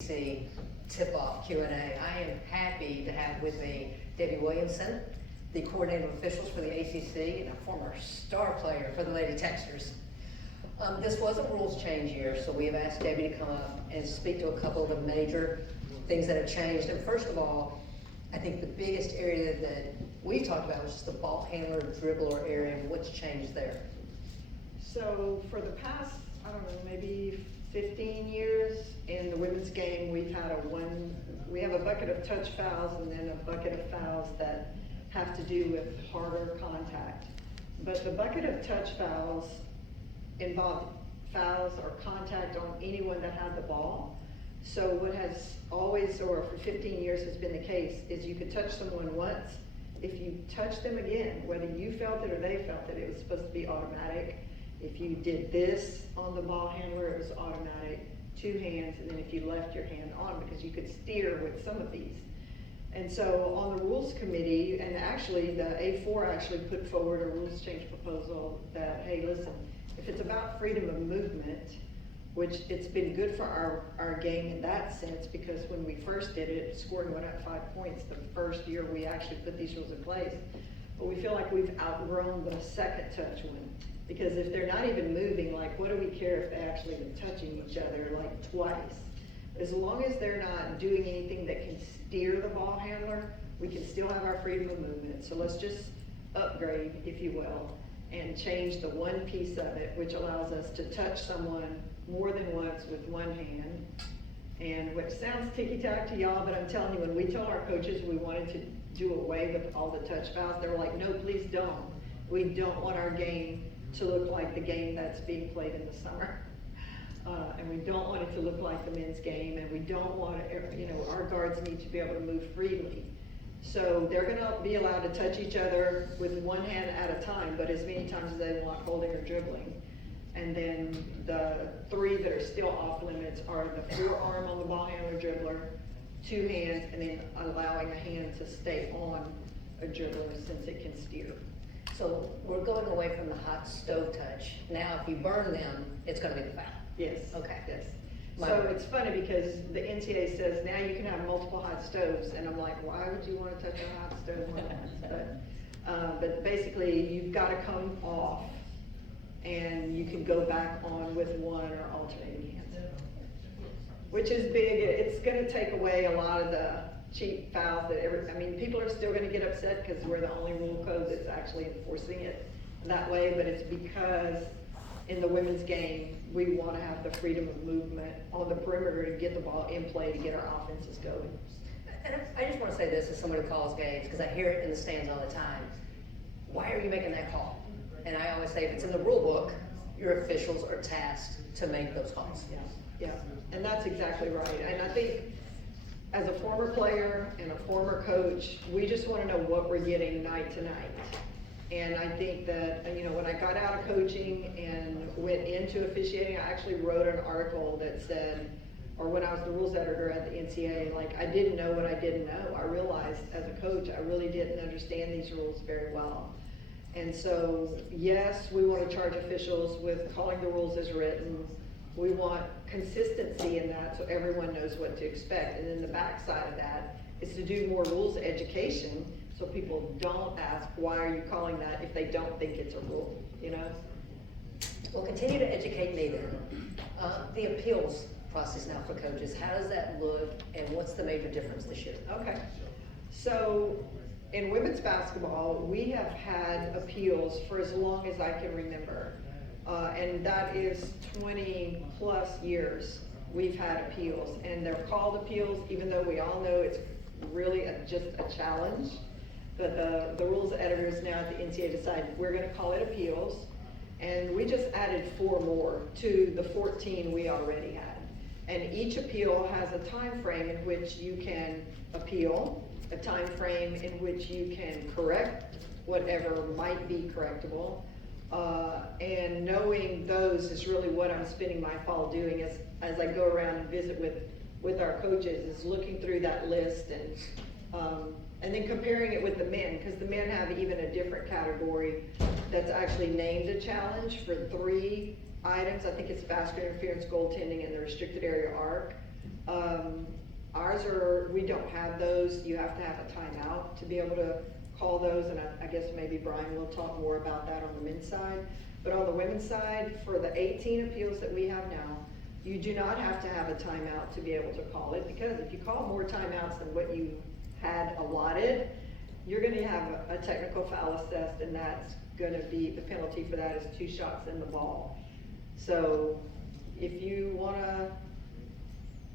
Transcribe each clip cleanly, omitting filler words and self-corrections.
ACC tip-off Q&A. I am happy to have with me Debbie Williamson, the coordinator of officials for the ACC and a former star player for the Lady Texters. This was a rules change year, so we have asked Debbie to come up and speak to a couple of the major things that have changed. And first of all, I think the biggest area that we talked about was just the ball handler, dribbler area, and what's changed there. So for the past, I don't know, maybe 15 years in the women's game, we have a bucket of touch fouls and then a bucket of fouls that have to do with harder contact. But the bucket of touch fouls involve fouls or contact on anyone that had the ball. So what has always, or for 15 years has been the case, is you could touch someone once. If you touch them again, whether you felt it or they felt it, it was supposed to be automatic. If you did this on the ball handler, it was automatic, 2 hands, and then if you left your hand on, because you could steer with some of these. And so on the rules committee, and actually the A4 actually put forward a rules change proposal that, hey, listen, if it's about freedom of movement, which it's been good for our game in that sense, because when we first did it, scoring went up 5 points the first year we actually put these rules in place. But we feel like we've outgrown the second touch one. Because if they're not even moving, like what do we care if they actually been touching each other like twice? As long as they're not doing anything that can steer the ball handler, we can still have our freedom of movement. So let's just upgrade, if you will, and change the one piece of it, which allows us to touch someone more than once with one hand. And which sounds ticky-tack to y'all, but I'm telling you, when we told our coaches we wanted to do away with all the touch fouls, they were like, no, please don't. We don't want our game to look like the game that's being played in the summer. And we don't want it to look like the men's game, and we don't want it, our guards need to be able to move freely. So they're gonna be allowed to touch each other with one hand at a time, but as many times as they want, holding or dribbling. And then the 3 that are still off limits are the forearm on the ball handler dribbler, 2 hands, and then allowing a hand to stay on a dribbler since it can steer. So we're going away from the hot stove touch. Now, if you burn them, it's going to be the foul. Yes. Okay. Yes. So it's funny because the NCAA says now you can have multiple hot stoves, and I'm like, why would you want to touch a hot stove? But basically, you've got to come off, and you can go back on with one or alternating hands, which is big. It's going to take away a lot of the cheap fouls that people are still going to get upset because we're the only rule code that's actually enforcing it that way, but it's because in the women's game, we want to have the freedom of movement on the perimeter to get the ball in play to get our offenses going. And I just want to say this as somebody who calls games, because I hear it in the stands all the time. Why are you making that call? And I always say, if it's in the rule book, your officials are tasked to make those calls. Yeah, and that's exactly right. And I think as a former player and a former coach, we just want to know what we're getting night to night. And I think that, when I got out of coaching and went into officiating, I actually wrote an article that said, or when I was the rules editor at the NCAA, I didn't know what I didn't know. I realized as a coach, I really didn't understand these rules very well. And so, yes, we want to charge officials with calling the rules as written. We want consistency in that so everyone knows what to expect. And then the backside of that is to do more rules education so people don't ask, why are you calling that if they don't think it's a rule, Well, continue to educate me then. The appeals process now for coaches, how does that look and what's the major difference this year? Okay, so in women's basketball, we have had appeals for as long as I can remember. And that is 20 plus years we've had appeals, and they're called appeals even though we all know it's really just a challenge. But the rules editors now at the NCAA decided we're going to call it appeals, and we just added 4 more to the 14 we already had. And each appeal has a time frame in which you can appeal, a time frame in which you can correct whatever might be correctable. And knowing those is really what I'm spending my fall doing as I go around and visit with our coaches, is looking through that list and then comparing it with the men, because the men have even a different category that's actually named a challenge for 3 items. I think it's basket interference, goaltending, and the restricted area arc. Ours are, we don't have those. You have to have a timeout to be able to call those, and I guess maybe Brian will talk more about that on the men's side. But on the women's side, for the 18 appeals that we have now, you do not have to have a timeout to be able to call it, because if you call more timeouts than what you had allotted, you're gonna have a technical foul assessed, and that's gonna be, the penalty for that is 2 shots in the ball. So if you wanna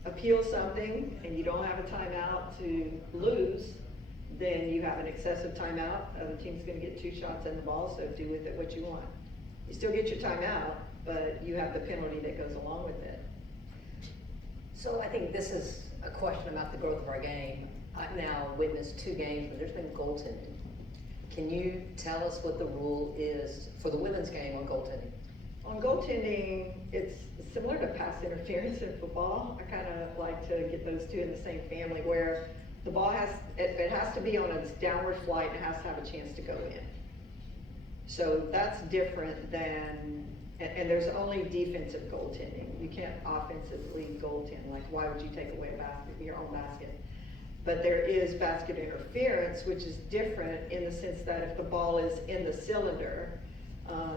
appeal something and you don't have a timeout to lose, then you have an excessive timeout. The team's gonna get 2 shots in the ball, so do with it what you want. You still get your timeout, but you have the penalty that goes along with it. So I think this is a question about the growth of our game. I've now witnessed 2 games where there's been goaltending. Can you tell us what the rule is for the women's game on goaltending? On goaltending, it's similar to pass interference in football. I kind of like to get those 2 in the same family, where the ball it has to be on its downward flight and it has to have a chance to go in. So that's different than, and there's only defensive goaltending. You can't offensively goaltend. Like, why would you take away your own basket? But there is basket interference, which is different in the sense that if the ball is in the cylinder,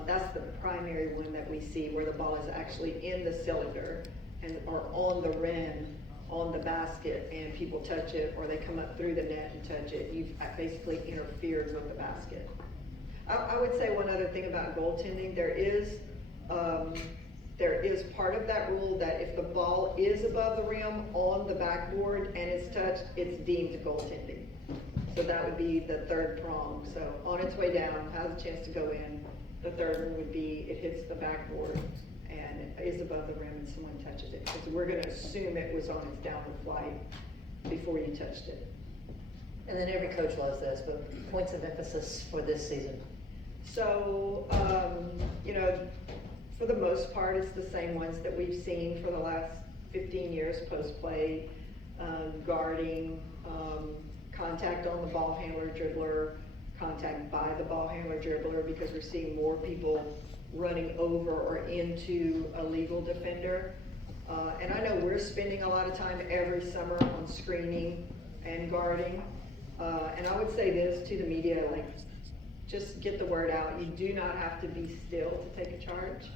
that's the primary one that we see, where the ball is actually in the cylinder and or on the rim, on the basket, and people touch it, or they come up through the net and touch it. You've basically interfered with the basket. I would say one other thing about goaltending, there is part of that rule that if the ball is above the rim on the backboard and it's touched, it's deemed goaltending. So that would be the 3rd prong. So on its way down, has a chance to go in. The 3rd one would be it hits the backboard and is above the rim and someone touches it. Because we're gonna assume it was on its downward flight before you touched it. And then every coach loves this, but points of emphasis for this season. So, you know, for the most part, it's the same ones that we've seen for the last 15 years, post-play, guarding, contact on the ball handler dribbler, contact by the ball handler dribbler, because we're seeing more people running over or into a legal defender. And I know we're spending a lot of time every summer on screening and guarding. And I would say this to the media, like, just get the word out. You do not have to be still to take a charge.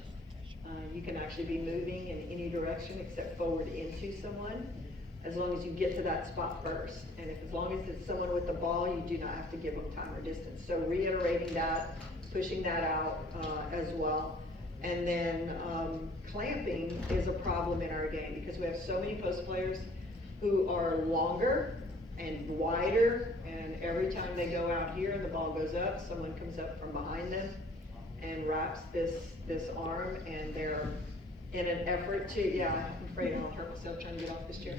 You can actually be moving in any direction except forward into someone, as long as you get to that spot first. And as long as it's someone with the ball, you do not have to give them time or distance. So reiterating that, pushing that out as well. And then clamping is a problem in our game, because we have so many post players who are longer and wider, and every time they go out here and the ball goes up, someone comes up from behind them and wraps this arm, and they're in an effort to, yeah, I'm afraid I'll hurt myself trying to get off this chair.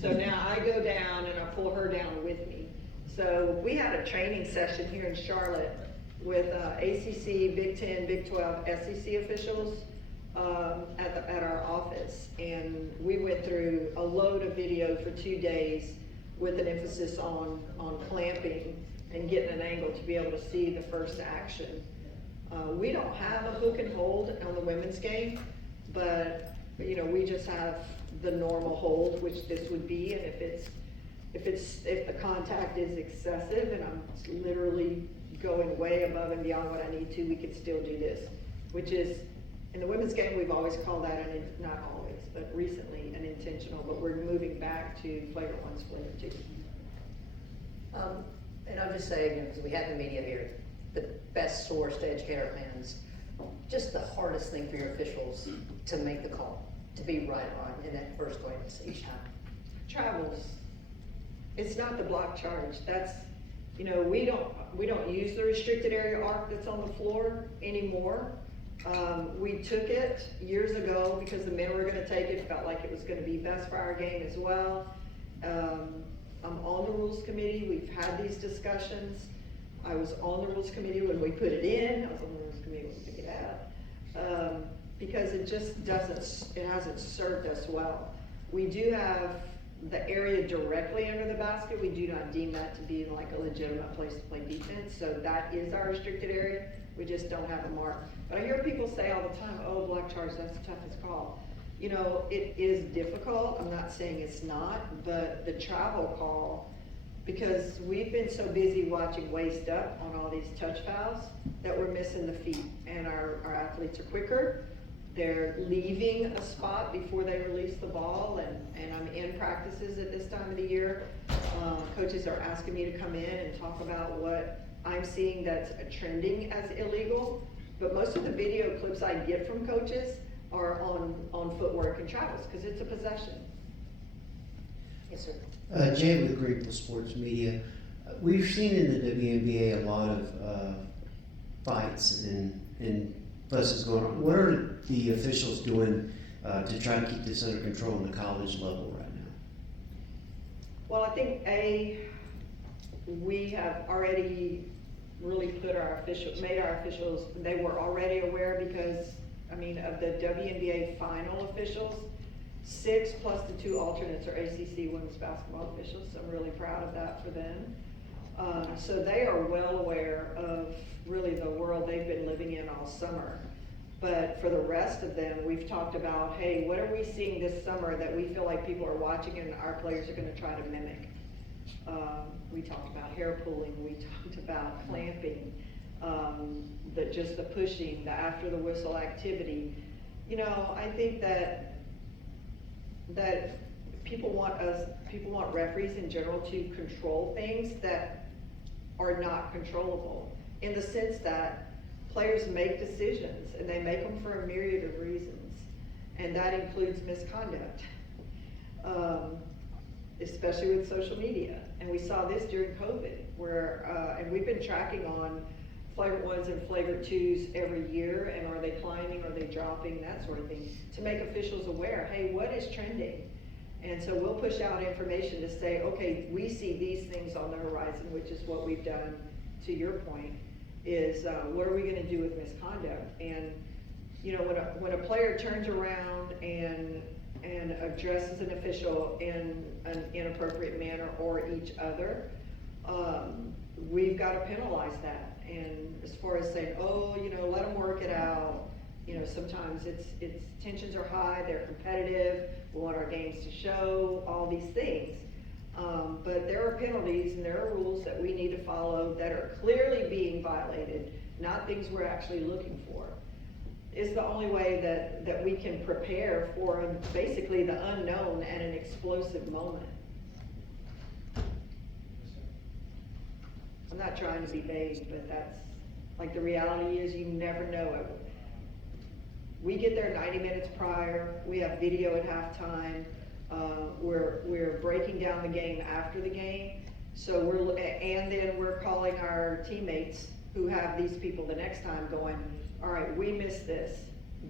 So now I go down and I pull her down with me. So we had a training session here in Charlotte with ACC, Big 10, Big 12, SEC officials at our office. And we went through a load of video for 2 days with an emphasis on clamping and getting an angle to be able to see the first action. We don't have a hook and hold on the women's game, but you know, we just have the normal hold, which this would be. And if the contact is excessive and I'm literally going way above and beyond what I need to, we could still do this, which is, in the women's game, we've always called that, not always, but recently, an intentional, but we're moving back to flagrant 1, flagrant 2. And I'll just say, because we have the media here, the best source to educate our fans, just the hardest thing for your officials to make the call, to be right on in that first glance each time. Travels. It's not the block charge. That's, you know, we don't use the restricted area arc that's on the floor anymore. We took it years ago because the men were gonna take it, felt like it was gonna be best for our game as well. I'm on the rules committee. We've had these discussions. I was on the rules committee when we put it in. I was on the rules committee when we took it out. Because it just hasn't served us well. We do have the area directly under the basket. We do not deem that to be like a legitimate place to play defense. So that is our restricted area. We just don't have a mark. But I hear people say all the time, oh, block charge, that's the toughest call. you know, it is difficult, I'm not saying it's not, but the travel call, because we've been so busy watching waist up on all these touch fouls that we're missing the feet, and our athletes are quicker. They're leaving a spot before they release the ball, and I'm in practices at this time of the year. Coaches are asking me to come in and talk about what I'm seeing that's trending as illegal, but most of the video clips I get from coaches are on footwork and travels, because it's a possession. Yes, sir. Jay with Greenville Sports Media. We've seen in the WNBA a lot of fights and fusses going on. What are the officials doing to try to keep this under control on the college level right now? Well, I think we have already really made our officials, they were already aware because, I mean, of the WNBA final officials, 6 plus the 2 alternates are ACC women's basketball officials, so I'm really proud of that for them. So they are well aware of really the world they've been living in all summer. But for the rest of them, we've talked about, hey, what are we seeing this summer that we feel like people are watching and our players are gonna try to mimic? We talked about hair pulling, we talked about clamping, just the pushing, the after the whistle activity. You know, I think that people want referees in general to control things that are not controllable, in the sense that players make decisions and they make them for a myriad of reasons, and that includes misconduct, especially with social media. And we saw this during COVID, where and we've been tracking on flagrant 1s and flagrant 2s every year, and are they climbing, are they dropping, that sort of thing, to make officials aware, hey, what is trending? And so we'll push out information to say, okay, we see these things on the horizon, which is what we've done, to your point, is what are we gonna do with misconduct? And you know, when a player turns around and addresses an official in an inappropriate manner or each other, we've got to penalize that. And as far as saying, oh, you know, let them work it out, you know, sometimes it's tensions are high, they're competitive, we want our games to show, all these things. But there are penalties and there are rules that we need to follow that are clearly being violated, not things we're actually looking for. Is the only way that we can prepare for basically the unknown and an explosive moment. I'm not trying to be vague, but that's, like, the reality is you never know it. We get there 90 minutes prior, we have video at halftime, we're breaking down the game after the game, so and then we're calling our teammates who have these people the next time going, all right, we missed this,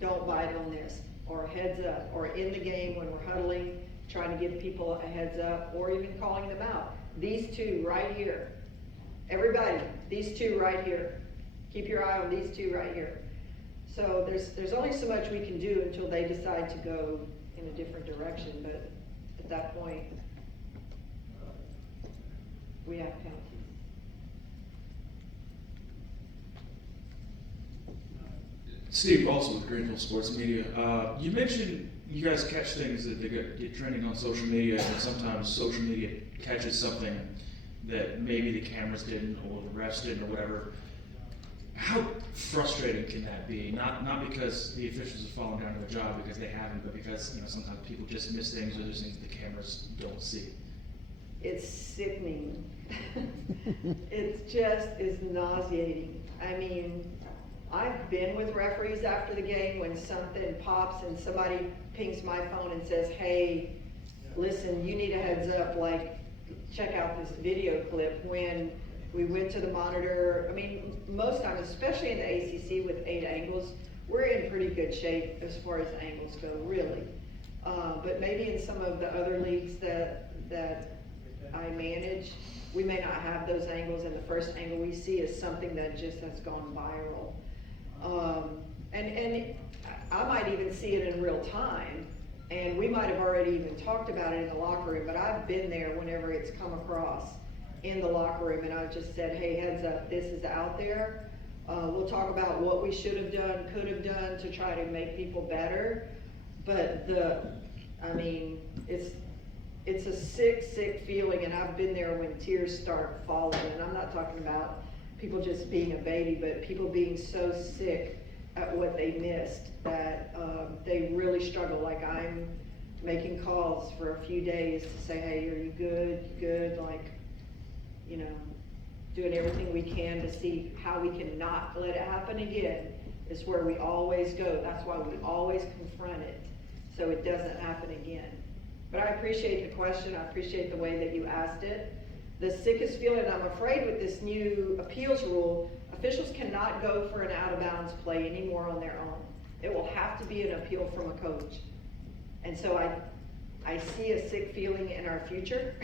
don't bite on this, or heads up, or in the game when we're huddling, trying to give people a heads up, or even calling them out. These 2 right here. Everybody, these 2 right here. Keep your eye on these 2 right here. So there's only so much we can do until they decide to go in a different direction, but at that point, we have penalties. Steve, also with Greenville Sports Media. You mentioned you guys catch things that they get trending on social media, and sometimes social media catches something that maybe the cameras didn't or the refs didn't or whatever. How frustrating can that be? Not because the officials have fallen down to their job because they haven't, but because, you know, sometimes people just miss things or there's things the cameras don't see. It's sickening. It just is nauseating. I mean, I've been with referees after the game when something pops and somebody pings my phone and says, hey, listen, you need a heads up, like, check out this video clip. When we went to the monitor, I mean, most times, especially in the ACC with 8 angles, we're in pretty good shape as far as angles go, really. But maybe in some of the other leagues that I manage, we may not have those angles, and the first angle we see is something that just has gone viral. And I might even see it in real time, and we might have already even talked about it in the locker room, but I've been there whenever it's come across in the locker room, and I've just said, hey, heads up, this is out there. We'll talk about what we should have done, could have done to try to make people better. But it's a sick feeling, and I've been there when tears start falling, and I'm not talking about people just being a baby, but people being so sick at what they missed that they really struggle. Like, I'm making calls for a few days to say, hey, are you good? You good? Like, you know, doing everything we can to see how we can not let it happen again is where we always go. That's why we always confront it, so it doesn't happen again. But I appreciate the question. I appreciate the way that you asked it. The sickest feeling, I'm afraid with this new appeals rule, officials cannot go for an out-of-bounds play anymore on their own. It will have to be an appeal from a coach. And so I see a sick feeling in our future,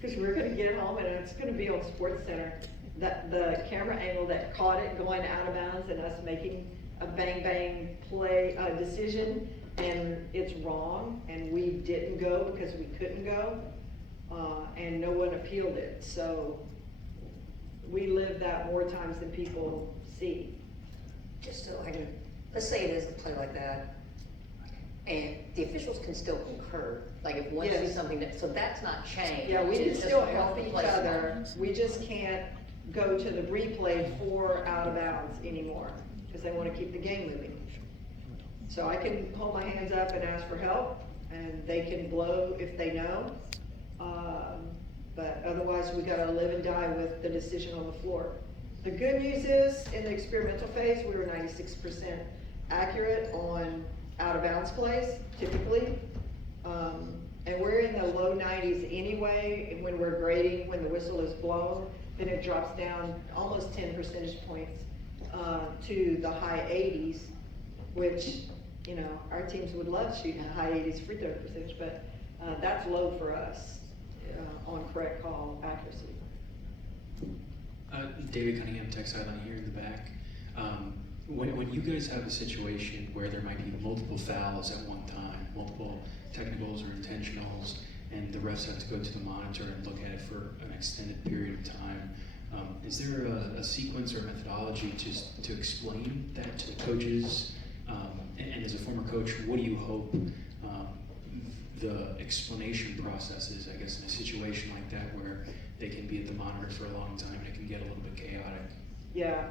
because we're gonna get home and it's gonna be on SportsCenter. The camera angle that caught it going out of bounds and us making a bang play decision, and it's wrong, and we didn't go because we couldn't go, and no one appealed it. So we live that more times than people see. Just so I can, let's say it is a play like that, and the officials can still concur, like if one Yes. sees something that, so that's not changed. Yeah, we can It's just still off help the each play other. lines. We just can't go to the replay for out of bounds anymore, because they want to keep the game moving. So I can hold my hands up and ask for help, and they can blow if they know. But otherwise, we gotta live and die with the decision on the floor. The good news is, in the experimental phase, we were 96% accurate on out of bounds plays, typically. And we're in the low 90s anyway, and when we're grading, when the whistle is blown, then it drops down almost 10 percentage points to the high 80s, which, you know, our teams would love shooting a high 80s free throw percentage, but that's low for us on correct call accuracy. David Cunningham, Tech Sideline here in the back. When you guys have a situation where there might be multiple fouls at one time, multiple technicals or intentionals, and the refs have to go to the monitor and look at it for an extended period of time, is there a sequence or methodology to explain that to the coaches? And as a former coach, what do you hope the explanation process is, I guess, in a situation like that where they can be at the monitor for a long time and it can get a little bit chaotic? Yeah,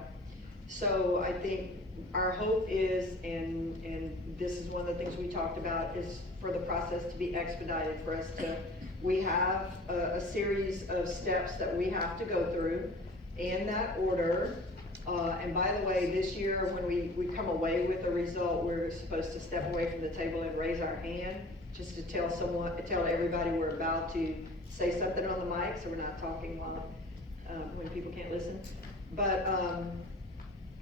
so I think our hope is, and this is one of the things we talked about, is for the process to be expedited, for us to, we have a series of steps that we have to go through in that order. And by the way, this year, when we come away with a result, we're supposed to step away from the table and raise our hand, just to tell everybody we're about to say something on the mic, so we're not talking while, when people can't listen. But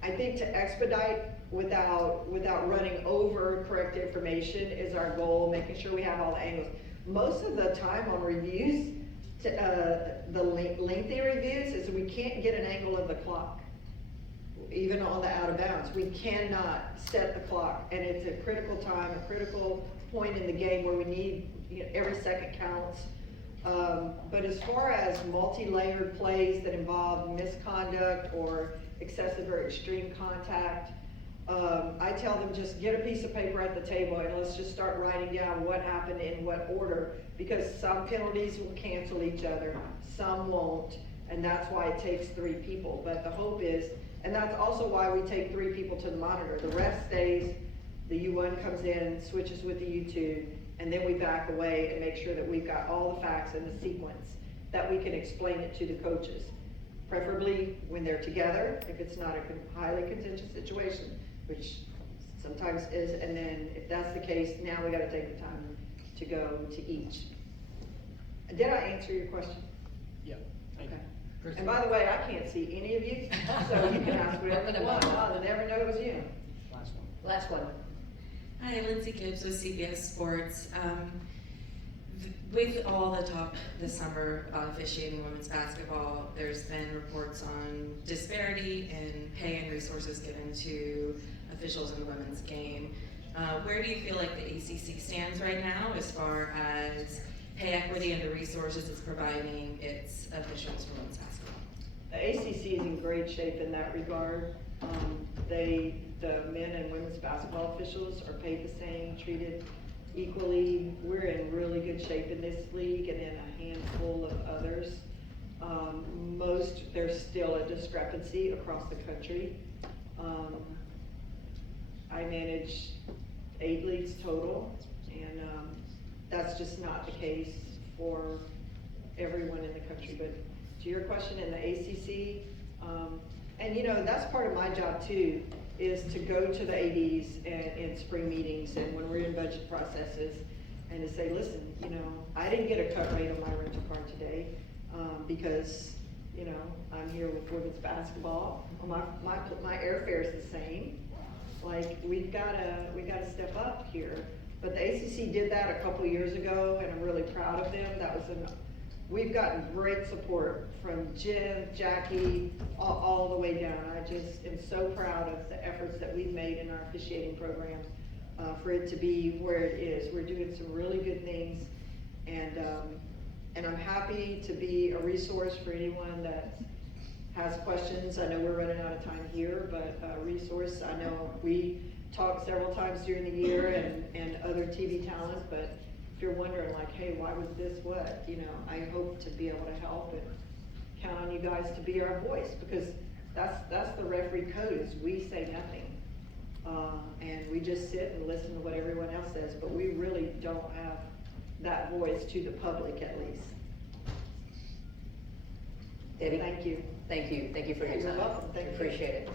I think to expedite without running over correct information is our goal, making sure we have all the angles. Most of the time on reviews, the lengthy reviews, is we can't get an angle of the clock. Even on the out of bounds, we cannot set the clock, and it's a critical time, a critical point in the game where we need, you know, every second counts. But as far as multi-layered plays that involve misconduct or excessive or extreme contact, I tell them just get a piece of paper at the table and let's just start writing down what happened in what order, because some penalties will cancel each other, some won't, and that's why it takes 3 people. But the hope is, and that's also why we take 3 people to the monitor. The ref stays, the U1 comes in, switches with the U2, and then we back away and make sure that we've got all the facts in the sequence, that we can explain it to the coaches. Preferably when they're together, if it's not a highly contentious situation, which sometimes is, and then if that's the case, now we gotta take the time to go to each. Did I answer your question? Yeah. Thank you. Okay. And by the way, I can't see any of you, so you can ask whatever you want. I'll never know it was you. Last one. Last one. Hi, Lindsay Gibbs with CBS Sports. With all the talk this summer about officiating women's basketball, there's been reports on disparity in pay and resources given to officials in the women's game. Where do you feel like the ACC stands right now as far as pay equity and the resources it's providing its officials for women's basketball? The ACC is in great shape in that regard. The men and women's basketball officials are paid the same, treated equally, we're in really good shape in this league and in a handful of others. There's still a discrepancy across the country. I manage 8 leagues total, and that's just not the case for everyone in the country. But to your question, in the ACC, and you know, that's part of my job too, is to go to the ADs and spring meetings and when we're in budget processes, and to say, listen, you know, I didn't get a cut rate on my rental car today, because, you know, I'm here with women's basketball. My airfare is the same. Like, we gotta step up here. But the ACC did that a couple years ago, and I'm really proud of them. We've gotten great support from Jim, Jackie, all the way down. I just am so proud of the efforts that we've made in our officiating programs, for it to be where it is. We're doing some really good things, and I'm happy to be a resource for anyone that has questions. I know we're running out of time here, but resource, I know we talked several times during the year and other TV talents, but if you're wondering like, hey, why was this what? You know, I hope to be able to help and count on you guys to be our voice, because that's the referee code, is we say nothing. And we just sit and listen to what everyone else says, but we really don't have that voice to the public, at least. Debbie? Thank you. Thank you for your time. You're welcome. Thank you. Appreciate it.